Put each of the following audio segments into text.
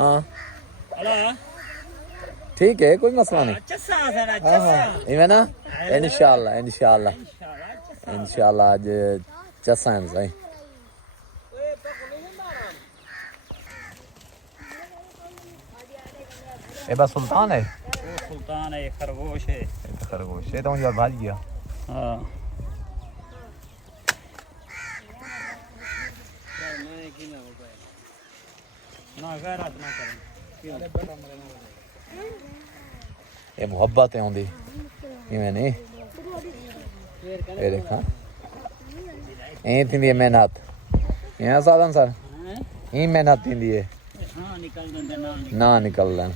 हाँ ठीक है, कोई मसला नहीं। हाँ हाँ इवें ना इंशाल्लाह इंशाल्लाह इंशाल्लाह आज चसा है सही। ये बस सुल्तान है, सुल्तान है, खरगोश है। खरगोश है तो यार भाज गया। हाँ ना गैरत ना करें। ये मोहब्बत है होंदी इवें नहीं। ये देखा ए थी मेहनत यहाँ साधन सर ई मेहनत थी है ना निकल लें।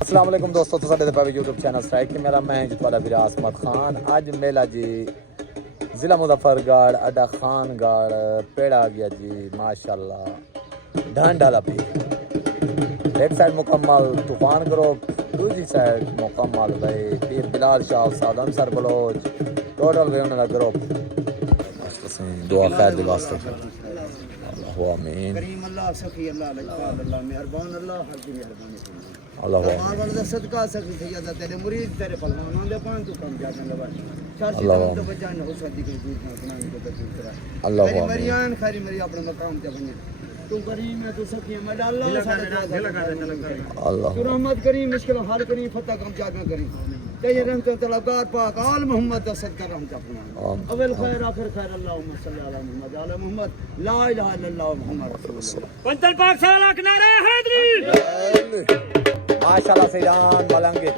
अस्सलाम वालेकुम दोस्तों, तो साडे पे यूट्यूब चैनल स्ट्राइक मेरा मैं जितवाला विराज अहमद खान। आज मेला जी ज़िला मुजफ्फरगढ़ अड्डा खानगढ़ पेड़ आ गया जी माशाल्लाह। ढंड डाला भी एक साइड मुकम्मल तूफान ग्रुप, दूसरी साइड मुकम्मल भाई पीर Bilal Shah सादम sir Bloch total वे उन्होंने ग्रुप। दुआ खैर दे वास्ते अल्लाह आमीन करीम अल्लाह सखी अल्लाह लजपाल अल्लाह मेहरबान अल्लाह हर की मेहरबानी अल्लाह मार वाला सदका सखी सैयदा तेरे मुरीद तेरे पहलवानों दे पान तू कम जा जाने वाला चार तो बजान हो सदी के दूध ना बनाने को दूर करा अल्लाह मरियान खरी मरी अपने मकाम पे बने तू करीम है तू सखी मैं अल्लाह तू रहमत करीम मुश्किल हल करीम फतह कम जा करीम तेरे रहमत तलबगार पाक आल मोहम्मद दा सदका रहमत अपना अव्वल खैर आखिर खैर अल्लाहुम्मा सल्ली अला मुहम्मद अला मुहम्मद ला इलाहा इल्लल्लाह मुहम्मद रसूलुल्लाह। पंतल पाक सलाक नारे हैदरी माशाल्लाह सैदान मलंगी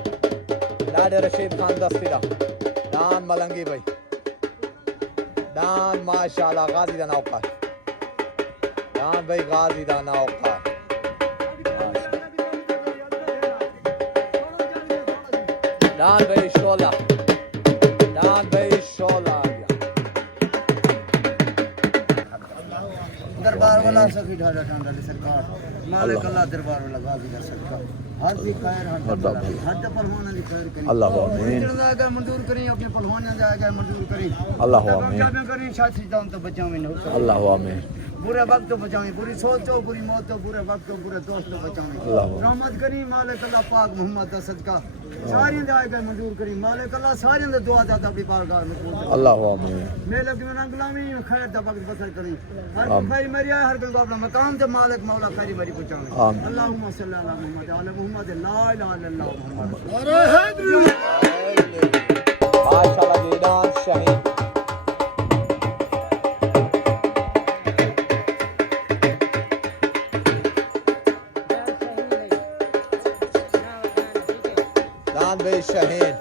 लाडे रशीद खान दस्तीदा दान मलंगी भाई दान माशाल्लाह गाजी दा नौका दान भाई गाजी दा नौका दान भाई शोला दान भाई शोला आ गया दरबार वाला सखी ढाडा ढांडा सरकार मालिक अल्लाह दरबार वाला गाजी दा सरकार हर दी खैर हर पहलवान दी खैर करी अल्लाह आमीन जाएगा मंजूर करी अपने पहलवान जाएगा मंजूर करी अल्लाह आमीन करी साथी जान तो बचावे न अल्लाह आमीन बुरे वक्त तो बचावे बुरी सोच हो बुरी मौत हो बुरे वक्त हो बुरे दोस्त तो बचावे रहमत करी मालिक अल्लाह पाक मोहम्मद दा सदका सारी जाएगा मंजूर करी मालिक अल्लाह सारी दे दुआ दाता भी बारगाह में अल्लाह आमीन मेले के में गुलामी खैर दा वक्त बसर करी हर खैर मेरी हर को अपना मकाम ते मालिक मौला खैर मेरी पहुंचावे अल्लाहुम्मा सल्ली अला मुहम्मद अला मुहम्मद ला इलाहा इल्लल्लाह मुहम्मद अरे हैदरी माशाल्लाह दीदान शहीद दान भाई शहीद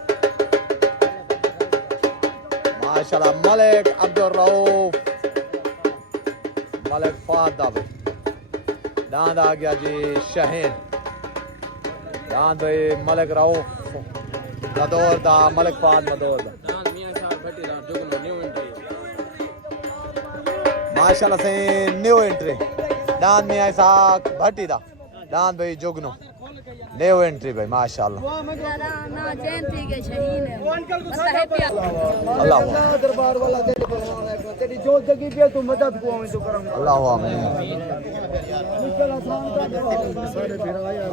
माशाल्लाह मलिक अब्दुल रऊफ मलिक फाद दान आ गया जी शहीद दान भाई मलिक रऊफ मदौर दा मलिक फाद मदौर दा माशाल्लाह से न्यू एंट्री दान मियां साहब भट्टी दा दान भाई जुगनू न्यू एंट्री भाई माशाल्लाह अल्लाह दरबार वाला तेरे पहलवान है तेरी जो जगी पे तू मदद को आवे तो करम अल्लाह आमीन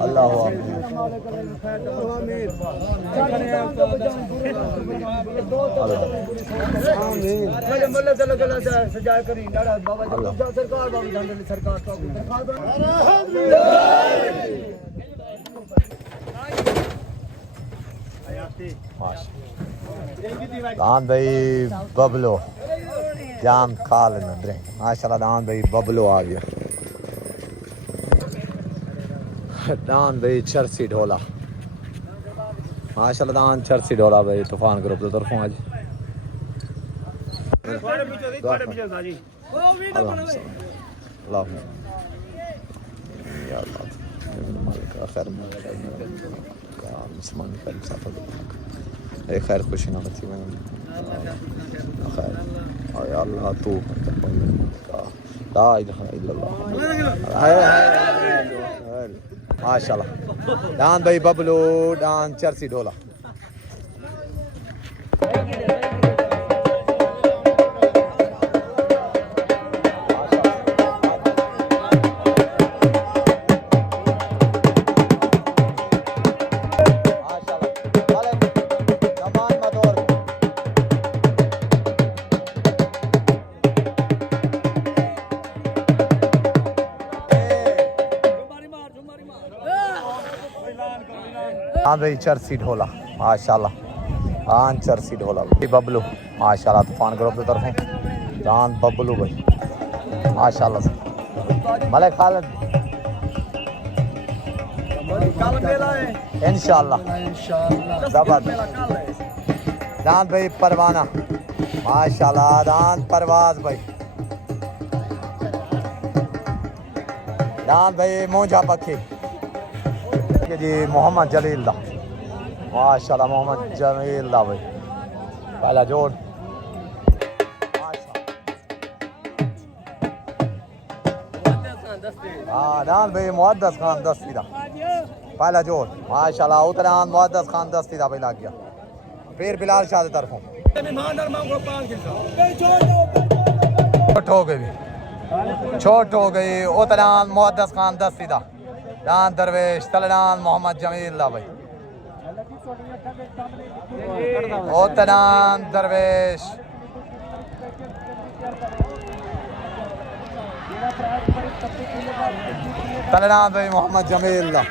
अल्लाह आमीन मेरे मल्ले तले गला सजा करी नारा बाबा जी सरकार बाबा जी सरकार तो दान भाई बबलो जान खाल न ड्रिंक माशाल्लाह दान भाई बबलो आ गया दान भाई चरसी ढोला माशाल्लाह दान चरसी ढोला भाई तूफान ग्रुप की तरफों आज अल्लाह या अल्लाह मालिक खैर मुसलमान का मुसाफिर ए खैर खुशी ना बची मैं खैर या अल्लाह तू ला इलाहा इल्लल्लाह माशाल्लाह डान भाई बबलू डान चरसी ढोला दान भाई चरसी ढोला माशाल्लाह दान चरसी ढोला बबलू माशाल्लाह तूफान ग्रुप की तरफ दान बबलू भाई माशाल्लाह मलिक खालिद इंशाल्लाह जबरदस्त दान भाई परवाना माशाल्लाह दान परवाज भाई दान भाई मोजा पखी जी मोहम्मद जलील दा माशाल्लाह मोहम्मद जलील दा भाई पहला जोड़ हाँ दान भाई मुहद्दस खान दस्ती दा पहला जोड़ माशाल्लाह उतरान मुहद्दस खान दस्ती दा भाई लग गया फिर बिलाल शाह की तरफों छोट हो गई छोट हो गई उतरान मुहद्दस खान दस्ती दा दान दरवेश तलनान मोहम्मद जमील दा भाई उतरान दरवेश तलनान भाई मोहम्मद जमील दा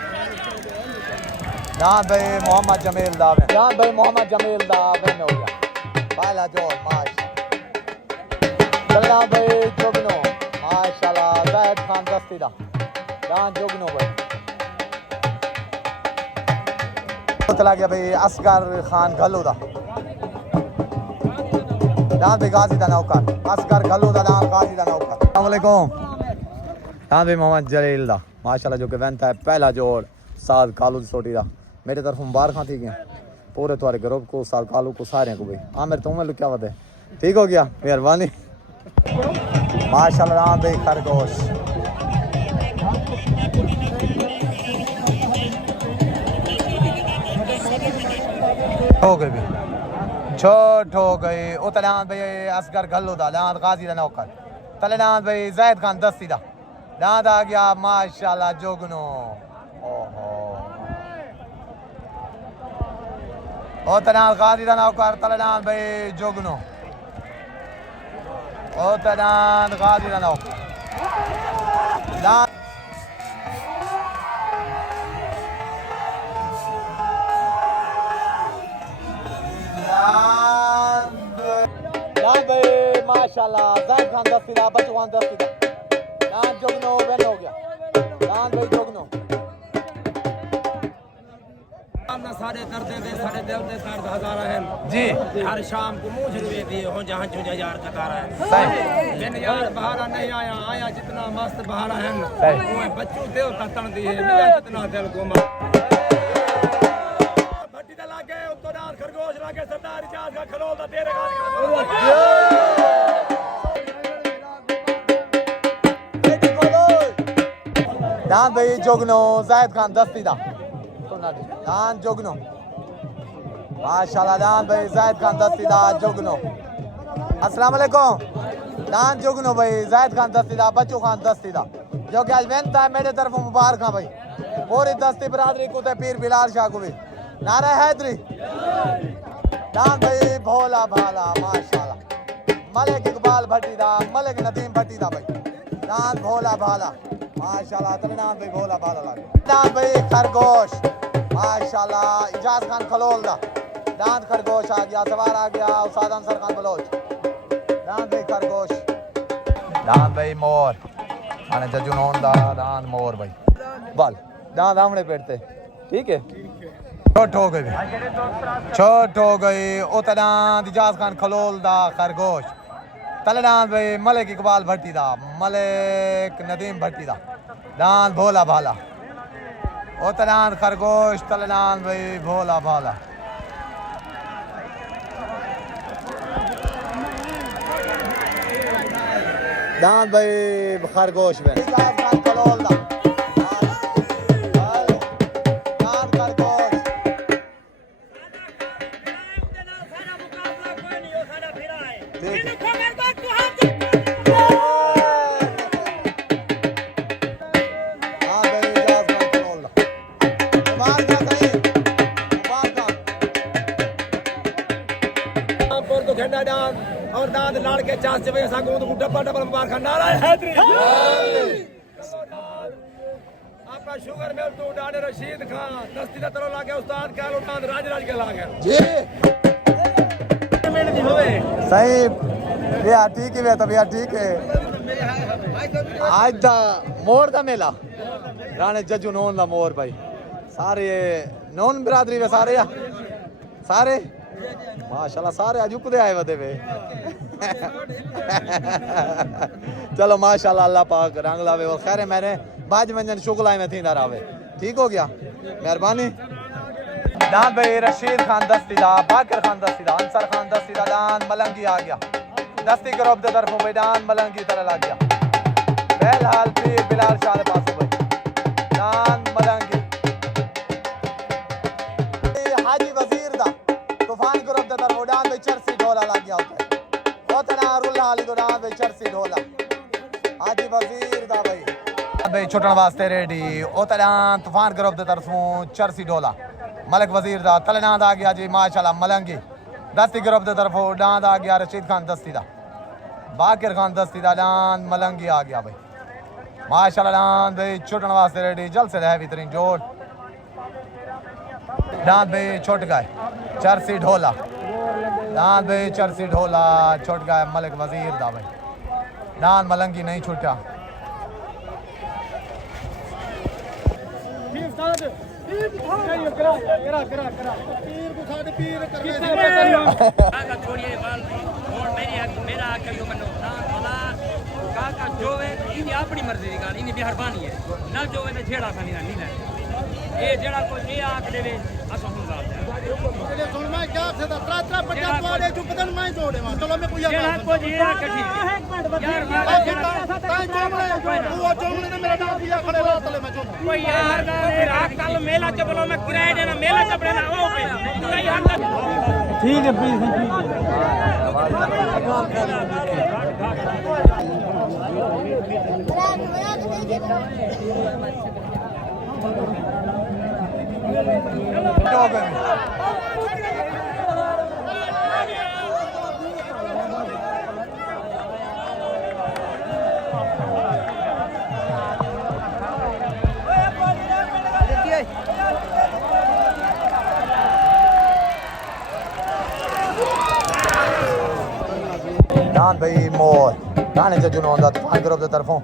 दान भाई मोहम्मद जमील दा दान भाई मोहम्मद जमील दा बन हो गया पहला जोड़ माशाल्लाह तलनान भाई जोगनो माशाल्लाह जायद खान दस्ती दा दान जोगनो भाई चला गया भाई असगर खान घलो दा दान भाई गाजी दा नौकर असगर घलो दा दान गाजी दा नौकर अस्सलाम वालेकुम दान भाई मोहम्मद जलील दा माशाल्लाह जो कि वैनता है पहला जोड़ साद कालू दी सोटी दा मेरे तरफ मुबारक थी गया पूरे तुम्हारे ग्रुप को साल कालू को सारे को भाई हाँ मेरे तुम्हें लुक क्या बात है ठीक हो गया मेहरबानी माशाल्लाह दान भाई खरगोश हो गई भी छोट हो गई उतलान भाई असगर घल्लो दा दांत गाजी दा नौकर तलनान भाई जायद खान दस्ती दा दांत आ गया माशाल्लाह जोगनो ओहो उतलान गाजी दा नौकर तलनान भाई जोगनो उतलान गाजी दा नौकर माशाल्लाह जायद खान दस्ती दा बच्चू खान दस्ती दा दान जोगनो वेन हो गया दान भाई जोगनो ना सारे दर्द दे सारे दिल दे दर्द हजारा हैं जी हर शाम को मुंह जरूर दिए हो जहां चुजा यार कतारा है सही बिन यार बहारा नहीं आया आया जितना मस्त बहारा है सही वो बच्चों दिल का तन दी है मेरा जितना दिल गुमा भट्टी दा लागे उतरान खरगोश लागे सरदार इजाज का खलोल दा तेरे गाल दान भाई जोगनो जायद खान दस्ती दा दान जोगनो माशाल्लाह दान भाई जायद खान दस्ती दा जोगनो अस्सलाम वालेकुम दान जोगनो भाई जायद खान दस्ती दा बच्चू खान दस्ती दा जो कि आज वेंता है मेरे तरफ मुबारक भाई पूरी दस्ती बरादरी को ते पीर बिलाल शाह को भी नारा हैदरी दान भाई भोला भाला माशाल्लाह मलिक इकबाल भट्टी दा मलिक नदीम भट्टी दा भाई दान भोला भाला माशाल्लाह तलनान भाई भोला भाला लग दान भाई खरगोश माशाल्लाह इजाज खान खलोल दा दांत खरगोश आ गया सवार आ गया उस्ताद अंसर खान बलोच दांत भाई खरगोश दांत भाई मोर आने जजू नोन दा दांत मोर भाई बल दांत आमने पेटते ठीक है छोट हो गई छोट हो गई उतनान इजाज खान खलोल दा खरगोश तलनान भाई मलिक इकबाल भट्टी दा मलिक नदीम भट्टी दा दान भोला भाला उतनान खरगोश तलनान भाई भोला भाला दान भाई खरगोश में इजाज खान खलोल दा और दांत लाड़ के चास से सागो तो डब्बा डबल मुबारक नारा है हैदरी आप अपना शुगर मिल तू डाडे रशीद खान दस्ती दा तरो लागे उस्ताद काल उस्ताद राज राज के लागे जी मिनट दी होवे सही भैया ठीक है भैया ठीक है आज दा मोर दा मेला राणे जज्जू नोन दा मोर भाई सारे नोन बिरादरी वे सारे या सारे माशाल्लाह सारे आज उकदे आए वदे वे चलो माशाल्लाह अल्लाह पाक रंग लावे और खैर मैंने बाज मंजन शुक्ला में थी रावे ठीक हो गया मेहरबानी दान भाई रशीद खान दस्तीदा बाकर खान दस्तीदा अंसर खान दस्तीदा दान मलंगी आ गया दस्ती करो अब तरफ भाई दान मलंगी तरह लग गया फिलहाल पीर बिलाल शाह के पास भाई दान मलंगी हाजी वजीर दा तूफान करो अब तरफ दान भाई चरसी ढोला लग गया होता है ओतना रुल्ला अली दो दान भाई चरसी ढोला हाजी वजीर दा भाई छुटन वास्ते रेडी ओतना तूफान करो अब तरफों चरसी ढोला मलिक वजीर दा तलनाद आ गया जी माशाल्लाह मलंगी दस्ती ग्रुप की तरफ डांद आ गया रशीद खान दस्ती दा बाकिर खान दस्ती दा डांद मलंगी आ गया भाई माशाल्लाह डांद भाई छुटन वास्ते रेडी जल्द से हैवी तरीन जोड़ डांद भाई छुट गए चरसी ढोला डांद भाई चरसी ढोला छुट गए मलिक वजीर दा भाई डांद मलंगी नहीं छुटा अपनी मर्जी की गल इन्नी मेहरबानी है ना जो छेड़ा खानी नहीं लैनी ये जेड़ा कोई ये आख देवे अस हुन गाल चले सुन मैं क्या से दा त्रा त्रा बच्चा तोड़े चुकदन मैं जोड़े वा चलो मैं कोई जेड़ा कोई ये आख ठीक यार ताई जोमले वो जोमले ने मेरा नाम दिया खड़े ला तले मैं जोम कोई यार रात कल मेला च बोलो मैं किराए देना मेला च अपने ना वो पे ठीक है प्लीज डान भाई मोर डाने जज्जू नोन दा तूफान ग्रुप की तरफों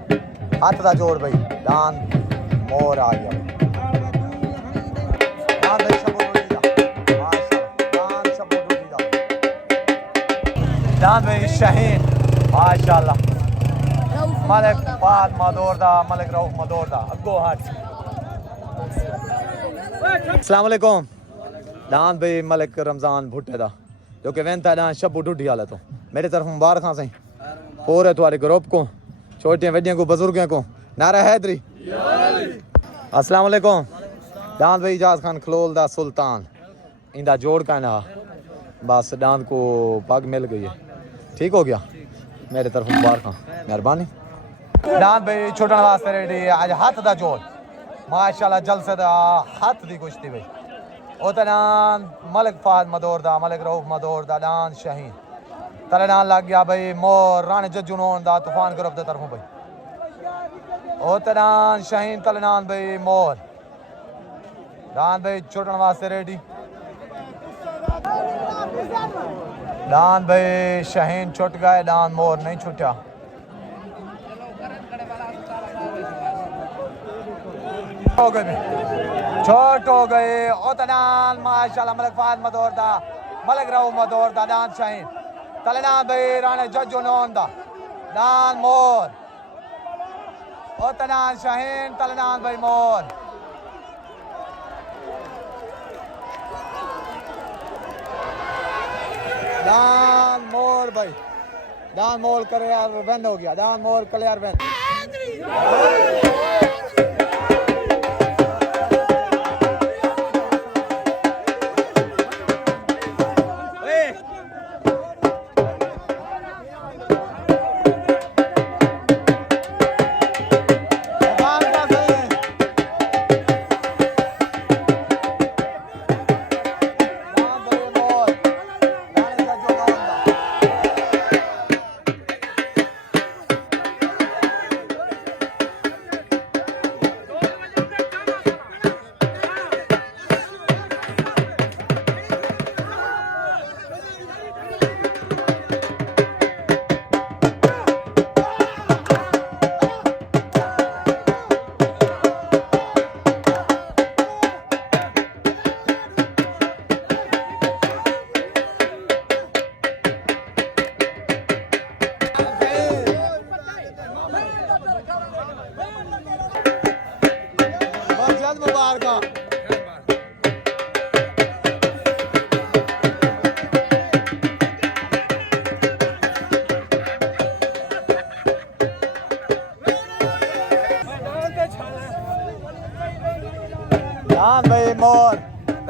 हाथ दा जोड़ भाई डान मोर आ गया डान भाई शबो डूटी दा माशाल्लाह डान शबो डूटी दा डान भाई शाहीन माशाल्लाह मलिक फाद मदोर दा मलिक रऊफ मदोर दा अगो हाथ अस्सलाम वालेकुम डान भाई मलिक रमजान भुट्टे दा जो कि वेंता डान शबो डूटी वाला तो मेरी तरफ मुबारक खां सही पूरे तुम्हारे ग्रुप को छोटियां वड्डियां को बुजुर्गों को नारा हैदरी अस्सलाम वालेकुम डांद भाई इजाज खान खलोल दा सुल्तान इंदा जोड़ का ना बस डांद को पग मिल गई है ठीक हो गया मेरी तरफ मुबारक खां मेहरबानी डांद भाई छुटन वास्ते रेडी आज हाथ दा जोड़ माशाल्लाह जलसे दा हाथ दी कुश्ती भाई ओतना मलिक फाद मदोर दा मलिक रऊफ मदोर दा डांद शाहीन तलनान लग गया भाई मोर राणे जज्जू नोन दा तूफान ग्रुप की तरफों भाई ओ तनान शाहीन तलनान भाई मोर डान भाई छुटन वास्ते रेडी डान भाई शाहीन छुट गए डान मोर नहीं छुटा हो गए छोट हो गए ओ तनान माशाल्लाह मलिक फाद मदोर दा मलिक रऊफ मदोर दा डान शाहीन तलनान भाई राणे जज्जू नोन दा डान मोर ओ तनान शाहीन तलनान भाई मोर डान मोर भाई डान मोर कलियर वैन हो गया डान मोर कलियर वैन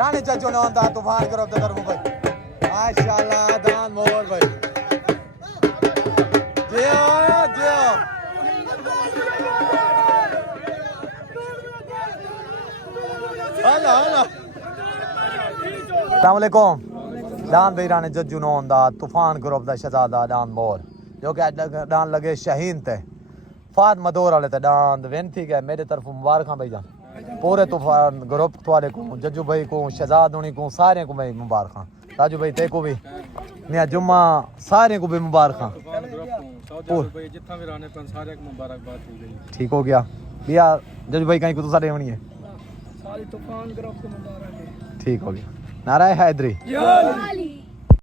राणे जज्जो ने होंदा तूफान करो तो तरफ भाई माशाल्लाह दान मोर भाई जियो जियो हेलो हेलो अस्सलाम वालेकुम दान भाई राणे जज्जू ने होंदा तूफान ग्रुप दा शहजादा दान मोर जो कि दान लगे शाहीन ते फाद मदोर वाले ते दान वेन थी गए मेरे तरफ मुबारक भाई जान पूरे तूफान ग्रुप थोड़े को जज्जू भाई को शहजाद उनी को सारे को भाई मुबारक राजू भाई ते को भी मियां जुम्मा सारे को भी मुबारक जितना भी राने पर सारे को मुबारकबाद दी गई। ठीक हो गया भैया जज्जू भाई कहीं को तो सारे होनी है सारी तूफान ग्रुप को मुबारक है। ठीक हो गया नाराय हैदरी